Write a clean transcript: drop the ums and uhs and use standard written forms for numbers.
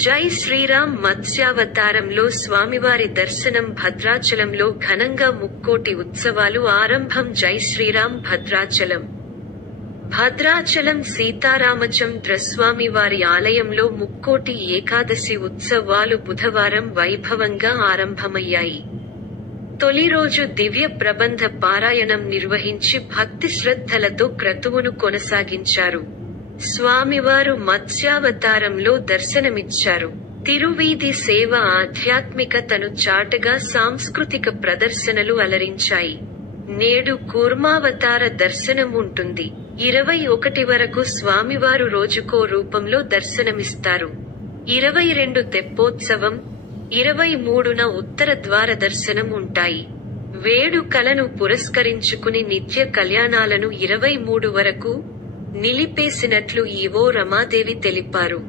జై శ్రీరామ్ మత్స్యావతారంలో స్వామివారి దర్శనం భద్రాచలంలో ఘనంగా ముక్కోటి ఉత్సవాలు ఆరంభం. జై శ్రీరామ్ భద్రాచలం. భద్రాచలం సీతారామచంద్ర స్వామివారి ఆలయంలో ముక్కోటి ఏకాదశి ఉత్సవాలు బుధవారం వైభవంగా ఆరంభమయ్యాయి. తొలి రోజు దివ్య ప్రబంధ పారాయణం నిర్వహించి భక్తి శ్రద్ధలతో క్రతువును కొనసాగించారు. స్వామివారు మత్స్యావతారంలో దర్శనమిచ్చారు. తిరువీధి సేవ ఆధ్యాత్మికతను చాటగా సాంస్కృతిక ప్రదర్శనలు అలరించాయి. నేడు కూర్మావతార దర్శనం ఉంటుంది. 21 వరకు స్వామివారు రోజుకో రూపంలో దర్శనమిస్తారు. 22 తెప్పోత్సవం, 23న ఉత్తర ద్వార దర్శనం ఉంటాయి. వేడుకలను పురస్కరించుకుని నిత్య కళ్యాణాలను 23 వరకు నిలిపేసినట్లు ఈవో రమాదేవి తెలిపారు.